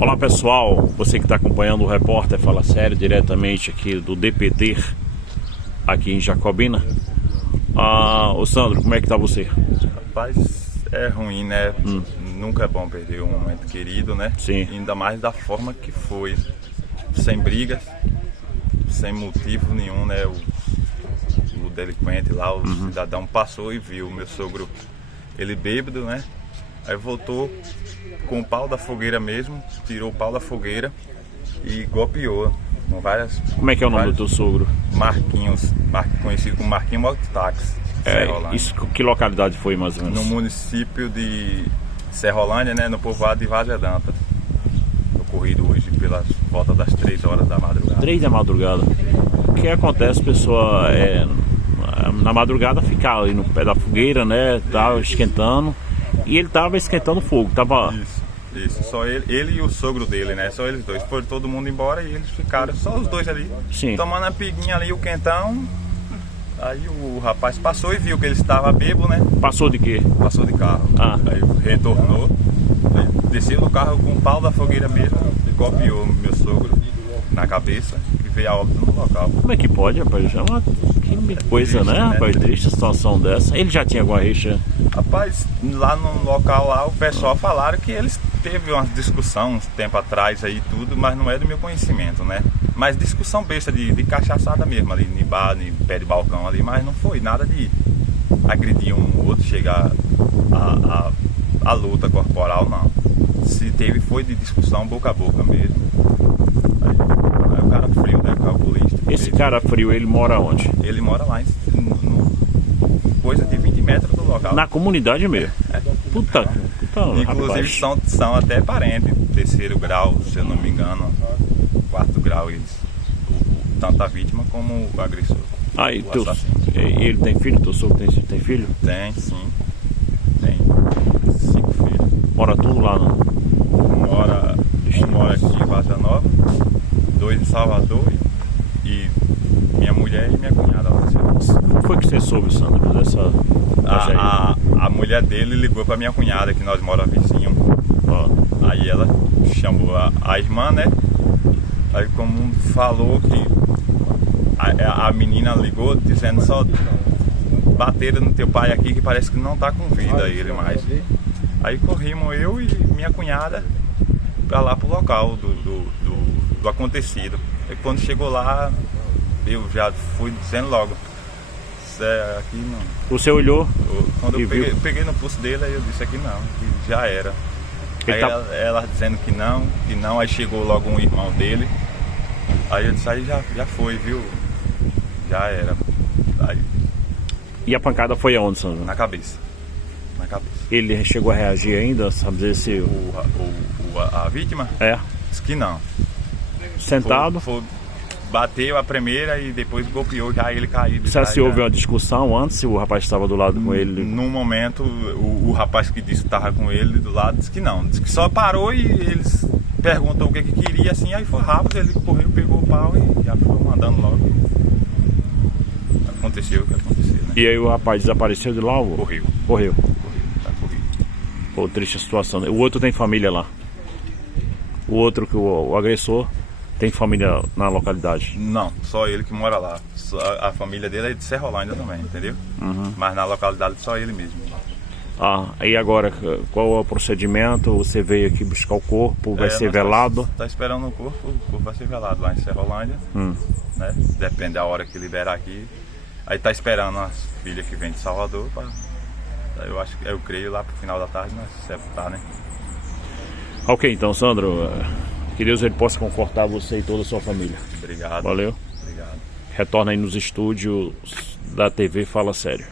Olá pessoal, você que está acompanhando o Repórter Fala Sério diretamente aqui do DPT, aqui em Jacobina. Ô Sandro, como é que tá você? Rapaz, é ruim, né? Nunca é bom perder um momento querido, né? Sim. Ainda mais da forma que foi, sem brigas, sem motivo nenhum, né? O delinquente lá, o cidadão passou e viu o meu sogro, ele bêbado, né? Aí voltou com o pau da fogueira mesmo, tirou o pau da fogueira e golpeou com várias... Como é que é o nome do teu sogro? Marquinhos, conhecido como Marquinhos Mototáxi. Isso, que localidade foi mais ou menos? No município de Serrolândia, né, no povoado de Várzea Dantas. Ocorrido hoje pelas volta das 3 horas da madrugada. 3 da madrugada. O que acontece, pessoa, na madrugada ficar ali no pé da fogueira, né, tava esquentando, e ele tava esquentando fogo, tava... Isso, só ele e o sogro dele, né, só eles dois. Foi todo mundo embora e eles ficaram só os dois ali. Sim. Tomando a piguinha ali, o quentão. Aí o rapaz passou e viu que ele estava bêbado, né? Passou de quê? Passou de carro. Aí retornou, aí desceu do carro com o pau da fogueira mesmo e golpeou meu sogro na cabeça e veio a óbito no local. Como é que pode, rapaz? É uma coisa, triste, né, rapaz? Triste a situação dessa. Ele já tinha alguma rixa? Rapaz, lá no local lá, o pessoal falaram que eles teve uma discussão uns tempo atrás aí tudo, mas não é do meu conhecimento, né? Mas discussão besta de cachaçada mesmo ali, em bar, em pé de balcão ali, mas não foi nada de agredir um outro, chegar a luta corporal, não. Se teve foi de discussão boca a boca mesmo. Aí o cara frio, né? O calculista. Esse cara frio, ele mora onde? Ele mora lá, coisa de 20 metros do local. Na comunidade mesmo? Puta, inclusive são até parentes, terceiro grau, se eu não me engano, quarto grau eles. Tanto a vítima como o agressor. E ele tem filho? Teu sogro tem filho? Tem, sim. Tem 5 filhos. Mora tudo lá, não? Um mora aqui em Várzea Nova, 2 em Salvador e minha mulher e minha cunhada lá. Como foi que você soube, Sandro, dessa... A mulher dele ligou pra minha cunhada, que nós moramos vizinhos. Aí ela chamou a irmã, né? Aí como falou que a menina ligou dizendo só bateram no teu pai aqui que parece que não tá com vida ele mais. Aí corrimos eu e minha cunhada pra lá pro local do acontecido. Aí quando chegou lá, eu já fui dizendo logo, aqui não. Você olhou? Quando eu peguei no pulso dele, aí eu disse aqui não, que já era. Aí ela dizendo que não, aí chegou logo um irmão dele. Aí eu disse, aí já foi, viu? Já era. Aí... E a pancada foi aonde, Sandro? Na cabeça. Ele chegou a reagir ainda, sabe dizer se... A vítima? Disse que não. Sentado? Bateu a primeira e depois golpeou, já ele caiu. Se houve uma discussão antes, se o rapaz estava do lado com ele? No momento, o rapaz que disse que estava com ele do lado disse que não. Disse que só parou e eles perguntou o que queria, assim, aí foi rápido, ele correu, pegou o pau e já foi mandando logo. Aconteceu o que aconteceu, né? E aí o rapaz desapareceu de lá? Correu. Tá corrido. Pô, triste situação. O outro tem família lá? O outro, que o agressor, tem família na localidade? Não, só ele que mora lá. A família dele é de Serrolândia também, entendeu? Mas na localidade só ele mesmo. E agora, qual é o procedimento? Você veio aqui buscar o corpo, vai ser velado? Tá esperando o corpo vai ser velado lá em Serrolândia, né? Depende da hora que liberar aqui. Aí tá esperando as filhas que vêm de Salvador, eu creio lá pro final da tarde nós sepultar, né? Ok, então Sandro, que Deus ele possa confortar você e toda a sua família. Obrigado. Valeu. Obrigado. Retorna aí nos estúdios da TV Fala Sério.